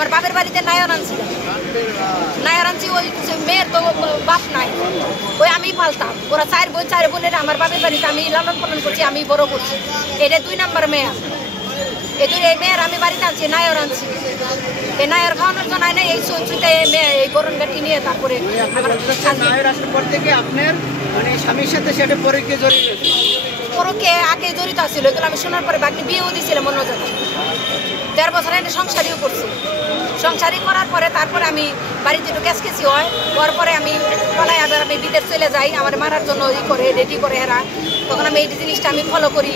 আমার বাপের বাড়িতে নায়র আনছিল, নায়র আনছি, ওই মেয়ের তো বাপ নাই, ওই আমি পালতাম। ওরা চার বোনের আমার বাপের বাড়িতে আমি লালন পালন করছি, আমি বড় করছি। এটা 2 নম্বর মেয়ে। এই মেয়ের আমি বাড়িতে আনছি, নায়র আনছি। এই নায়র খাওয়ানোর জন্য না, এই চুইতে এই গরম গাঠি নিয়ে তারপরে নায়র আসার পর থেকে আপনার মানে স্বামীর সাথে সেটা পরকীয়া জড়িত পরকে আগে জড়িত আছিল। এগুলো আমি শোনার পরে বাকি বিয়েও দিয়েছিলাম অন্য জায়গায়। 13 বছর এনে সংসারীও করছি। সংসারী করার পরে তারপরে আমি বাড়িতে একটু ক্যাসকেসি হয়, হওয়ার পরে আমি পলাই আবার আমি বিদেশ চলে যাই, আমার মারার জন্য রেডি করে এরা। তখন আমি এই জিনিসটা আমি ফলো করি।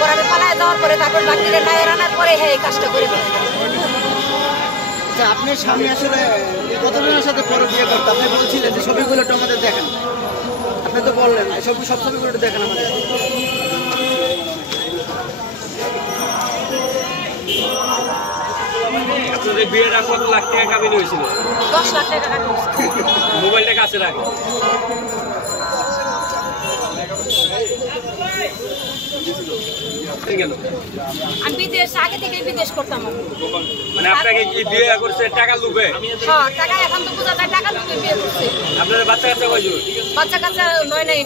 পরে আমি পালায় যাওয়ার পরে তারপর বাকিরে নায়র আনার পরে হ্যাঁ এই কাজটা করে ফেলি। আপনার স্বামী আসলে কতজনের সাথে পরকীয়া করতে আপনি বলছিলেন যে ছবিগুলো একটু আমাদের দেখেন, আপনি তো বললেন সব ছবিগুলো একটু দেখেন আমাদের। আপনাদের বিয়েটা কত লাখ টাকা কাবিন হয়েছিল? 10 লাখ টাকা কাবিন হয়েছিল। মোবাইলটা কাছে রাখেন। আমি বিদেশ আগে থেকে বিদেশ করতাম। মানে আপনাকে কি বিয়ে করছে টাকা লুবে? হ্যাঁ, টাকা এখন তো বোঝা যায় টাকা লুবে বিয়ে করছে। আপনাদের বাচ্চা কাচ্চা কয়জন? বাচ্চা কাচ্চা নয় নাই।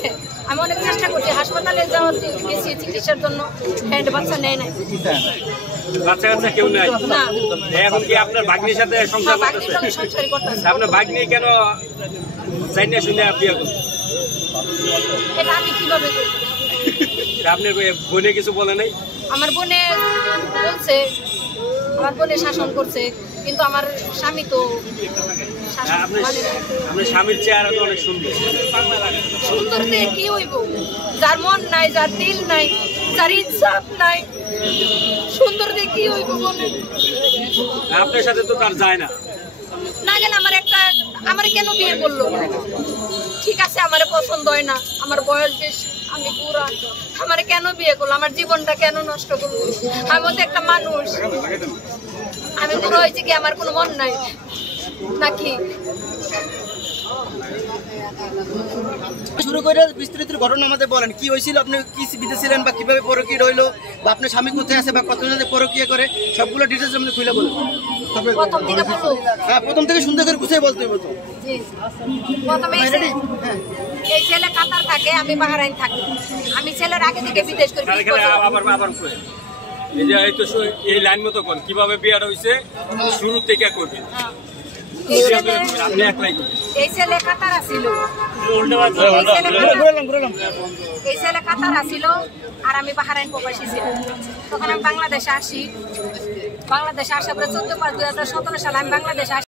আমি অনেক চেষ্টা করছি, হাসপাতালে যাওয়ার গেছি চিকিৎসার জন্য, বাচ্চা নেয় নাই। বাচ্চা কাচ্চা কেউ নাই না। এখন কি আপনার ভাগ্নির সাথে সংসার করতেছে? সংসারই করতেছে। আপনার ভাগ্নি কেন জানি না শুনে বিয়ে করবে? এটা আমি কিভাবে করব? আপনার বোনে কিছু বলে নাই? আমার বোনে বলছে, আমার বোনে শাসন করছে, কিন্তু আমার স্বামী তো আপনার স্বামীর চেহারা তো অনেক সুন্দর। সুন্দর দিয়ে কি হইব? যার মন নাই, যার দিল নাই, যার ইনসাফ নাই, সুন্দর দিয়ে কি হইব বলেন? আপনার সাথে তো তার যায় না। না গেলে আমার কেন বিয়ে করলো? ঠিক আছে, আমার পছন্দ হয় না, আমার বয়স বেশি, আমি বুড়া, আমার কেন বিয়ে করলো? আমার জীবনটা কেন নষ্ট করলো? আমি মধ্যে একটা মানুষ, আমি বুড়ো হয়েছি কি আমার কোনো মন নাই নাকি? শুরু করে বিস্তারিত ঘটনা আমাদের বলেন, কি হয়েছিল, আপনি কি বিদেশে ছিলেন বা কিভাবে পরকীয়া রইলো, বা আপনার স্বামী কোথায় আছে বা কতজনের পরকীয়া করে, সবগুলো ডিটেলস আপনি খুলে বলুন। প্রথম থেকে বলবো? হ্যাঁ, প্রথম থেকে সুন্দর করে গুছিয়ে বলতে হবে। প্রথমে এই ছেলে কাতার থাকে, আমি বাহরাইন থাকি। আমি ছেলের আগে থেকে বিদেশ করি। এই লাইন মতো কোন কিভাবে বিয়েটা হয়েছে শুরু থেকে করবেন। এই ছেলে কাতার আসিল, এই ছেলে কাতার আসিল আর আমি বাহরাইন প্রবাসী ছিলাম। তখন আমি বাংলাদেশে আসি। বাংলাদেশে আসার পরে 14/5/2017 সালে আমি বাংলাদেশে আসি।